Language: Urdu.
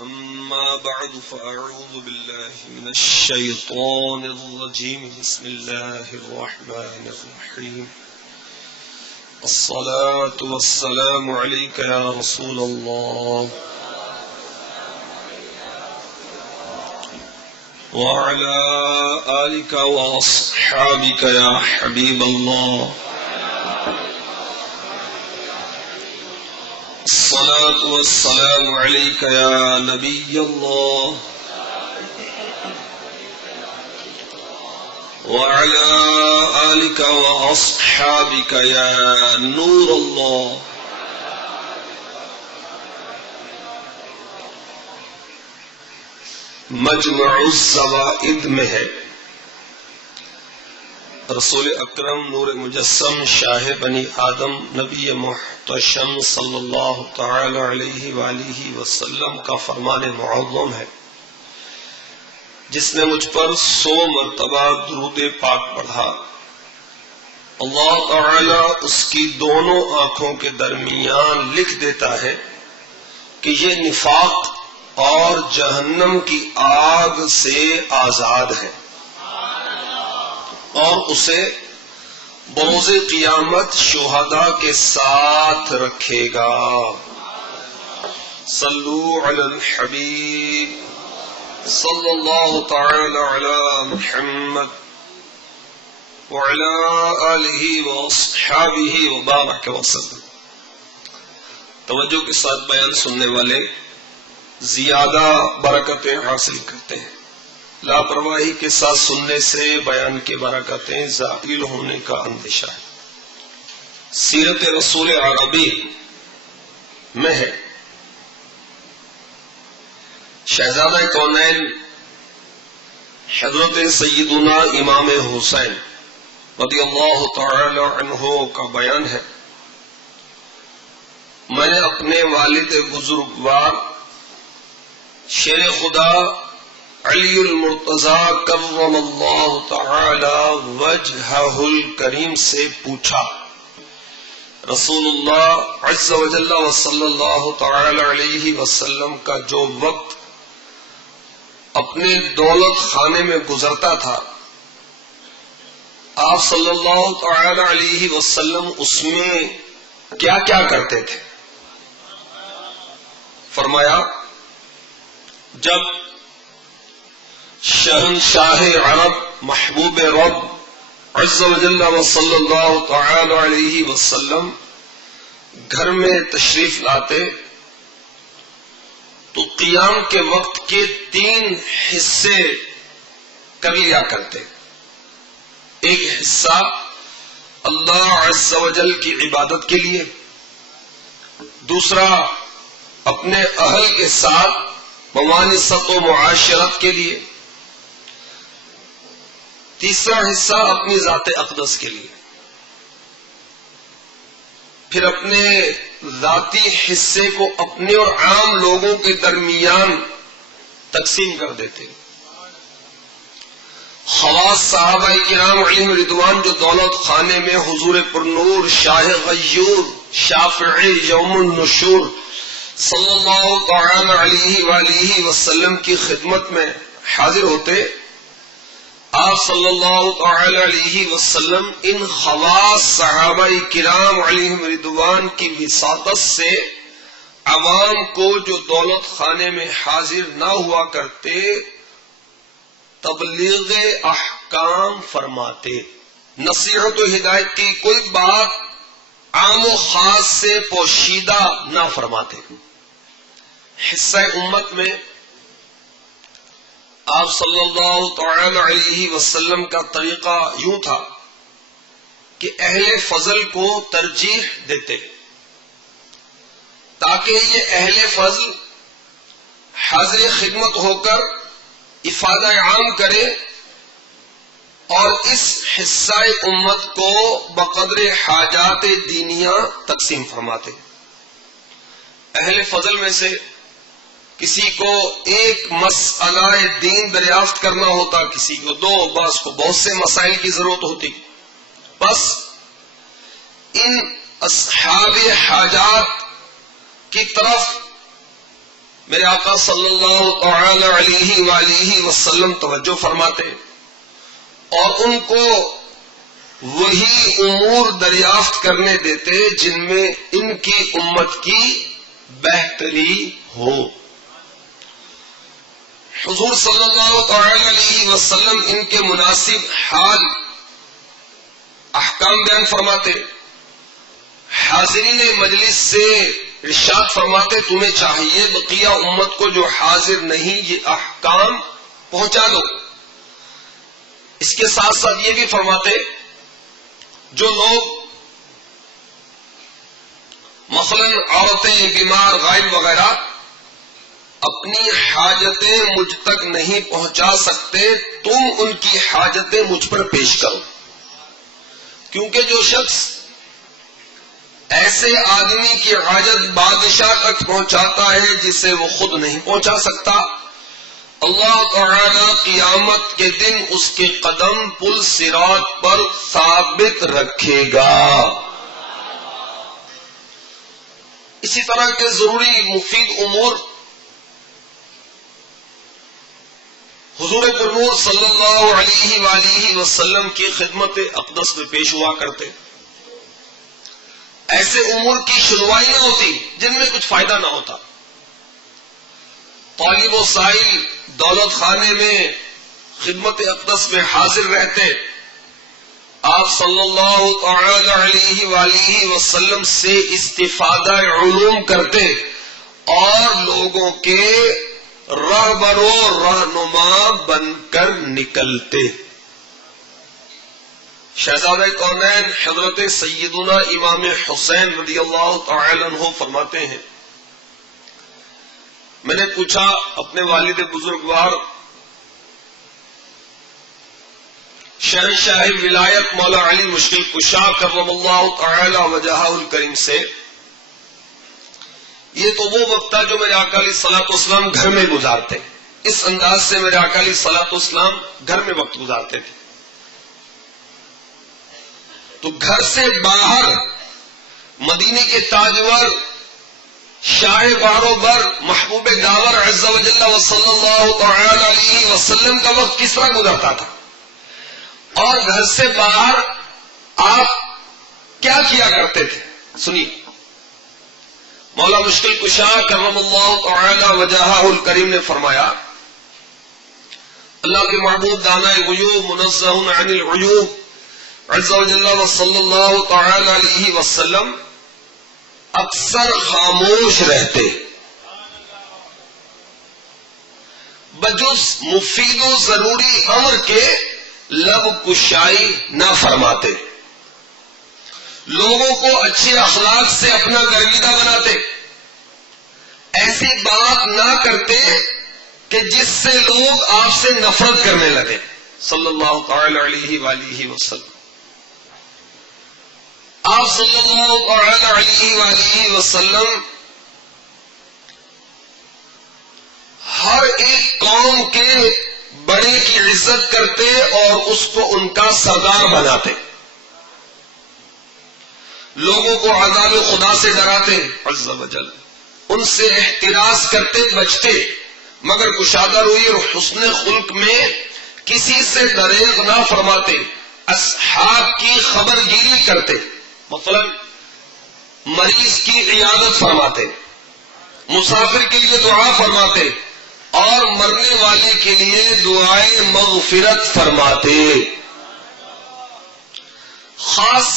أما بعد فأعوذ بالله من الشيطان الرجيم بسم الله الرحمن الرحيم الصلاة والسلام عليك يا رسول الله وعلى آلك وأصحابك يا حبيب الله الصلاة والسلام عليك يا نبي الله وعلى آلك وأصحابك يا نور الله مجمع الزوائد میں ہے رسول اکرم نور مجسم شاہ بنی آدم نبی محتشم صلی اللہ تعالی علیہ وآلہ وسلم کا فرمان معظم ہے جس نے مجھ پر 100 مرتبہ درود پاک پڑھا اللہ تعالی اس کی دونوں آنکھوں کے درمیان لکھ دیتا ہے کہ یہ نفاق اور جہنم کی آگ سے آزاد ہے اور اسے بروز قیامت شہداء کے ساتھ رکھے گا. صلو علی الحبیب صلی اللہ تعالی علی محمد وعلی آلہ واصحابہ وبارک وسلم. توجہ کے ساتھ بیان سننے والے زیادہ برکتیں حاصل کرتے ہیں. لاپرواہی کے ساتھ سننے سے بیان کی برکتیں زائل ہونے کا اندیشہ ہے. سیرت رسول عربی میں ہے شہزادہ کونین حضرت سیدنا امام حسین رضی اللہ تعالی عنہ کا بیان ہے. میں نے اپنے والد بزرگوار شیر خدا علی المرتضی کرم اللہ تعالی وجہہ الکریم سے پوچھا رسول اللہ عز و جل و صلی اللہ تعالی علیہ وسلم کا جو وقت اپنے دولت خانے میں گزرتا تھا آپ صلی اللہ تعالی علیہ وسلم اس میں کیا کیا کرتے تھے؟ فرمایا جب شہنشاہ عرب محبوب رب عز و جل و صلی اللہ تعالی علیہ وسلم گھر میں تشریف لاتے تو قیام کے وقت کے 3 حصے کر لیا کرتے. ایک حصہ اللہ عز و جل کی عبادت کے لیے، دوسرا اپنے اہل کے ساتھ ممانست و معاشرت کے لیے، تیسرا حصہ اپنی ذات اقدس کے لیے. پھر اپنے ذاتی حصے کو اپنے اور عام لوگوں کے درمیان تقسیم کر دیتے. خواص صحابہ کرام علیہم رضوان جو دولت خانے میں حضور پرنور شاہ غیور شافع یوم النشور صلی اللہ تعالی علیہ وآلہ وسلم کی خدمت میں حاضر ہوتے، آپ صلی اللہ تعالی علیہ وسلم ان خواص صحابہ کرام علیہم رضوان کی وساطت سے عوام کو جو دولت خانے میں حاضر نہ ہوا کرتے تبلیغ احکام فرماتے. نصیحت و ہدایت کی کوئی بات عام و خاص سے پوشیدہ نہ فرماتے. حصہ امت میں آپ صلی اللہ تعالی علیہ وسلم کا طریقہ یوں تھا کہ اہل فضل کو ترجیح دیتے تاکہ یہ اہل فضل حاضر خدمت ہو کر افادہ عام کرے اور اس حصہ امت کو بقدر حاجات دینیہ تقسیم فرماتے. اہل فضل میں سے کسی کو ایک مسئلہ دین دریافت کرنا ہوتا، کسی کو 2، بعض کو بہت سے مسائل کی ضرورت ہوتی. بس ان اصحاب حاجات کی طرف میرے آقا صلی اللہ تعالی علیہ وآلہ وسلم توجہ فرماتے اور ان کو وہی امور دریافت کرنے دیتے جن میں ان کی امت کی بہتری ہو۔ حضور صلی اللہ تعالی علیہ وسلم ان کے مناسب حال احکام بیان فرماتے، حاضرین مجلس سے ارشاد فرماتے تمہیں چاہیے بقیہ امت کو جو حاضر نہیں یہ احکام پہنچا دو۔ اس کے ساتھ ساتھ یہ بھی فرماتے جو لوگ مثلاً عورتیں، بیمار، غائب وغیرہ اپنی حاجتیں مجھ تک نہیں پہنچا سکتے تم ان کی حاجتیں مجھ پر پیش کرو، کیونکہ جو شخص ایسے آدمی کی حاجت بادشاہ تک پہنچاتا ہے جسے وہ خود نہیں پہنچا سکتا، اللہ تعالی قیامت کے دن اس کے قدم پل صراط پر ثابت رکھے گا۔ اسی طرح کے ضروری مفید امور حضور پرنور صلی اللہ علیہ وآلہ وسلم کی خدمت اقدس میں پیش ہوا کرتے۔ ایسے امور کی شنوائی نہ ہوتی جن میں کچھ فائدہ نہ ہوتا۔ طالب و سائل دولت خانے میں خدمت اقدس میں حاضر رہتے، آپ صلی اللہ تعالی علیہ وآلہ وسلم سے استفادہ علوم کرتے اور لوگوں کے رہبر و رہنما بن کر نکلتے۔ شہزادہ کونین حضرت سیدنا امام حسین رضی اللہ تعالی عنہ فرماتے ہیں میں نے پوچھا اپنے والد بزرگوار شہنشاہ ولایت مولا علی مشکل کشا کرم اللہ تعالی وجہہ الکریم سے، یہ تو وہ وقت تھا جو میرے آقا علیہ الصلوۃ والسلام گھر میں گزارتے، اس انداز سے میرے آقا علیہ الصلوۃ والسلام گھر میں وقت گزارتے تھے، تو گھر سے باہر مدینے کے تاجور شاہ بارو بر محبوب داور عز و جل و صلی اللہ تعالی علیہ وسلم کا وقت کس طرح گزرتا تھا، اور گھر سے باہر آپ کیا کیا کرتے تھے سنیے۔ مولا مشکل کشا کرم اللہ تعالی وجہہ الکریم نے فرمایا اللہ کے محبوب دانا الغیوب منزہ عن العیوب عز و جل و صلی اللہ تعالی علیہ وسلم اکثر خاموش رہتے، بجز مفید و ضروری امر کے لب کشائی نہ فرماتے، لوگوں کو اچھے اخلاق سے اپنا گرویدہ بناتے، ایسی بات نہ کرتے کہ جس سے لوگ آپ سے نفرت کرنے لگے صلی اللہ تعالی علیہ وآلہ وسلم۔ آپ صلی اللہ تعالی علیہ وآلہ وسلم ہر ایک قوم کے بڑے کی عزت کرتے اور اس کو ان کا سردار بناتے، لوگوں کو عذاب خدا سے ڈراتے عز و جل، ان سے احتراز کرتے بچتے، مگر کشادہ روی اور حسن خلق میں کسی سے دریغ نہ فرماتے، اصحاب کی خبر گیری کرتے، مثلا مریض کی عیادت فرماتے، مسافر کے لیے دعا فرماتے اور مرنے والے کے لیے دعائے مغفرت فرماتے۔ خاص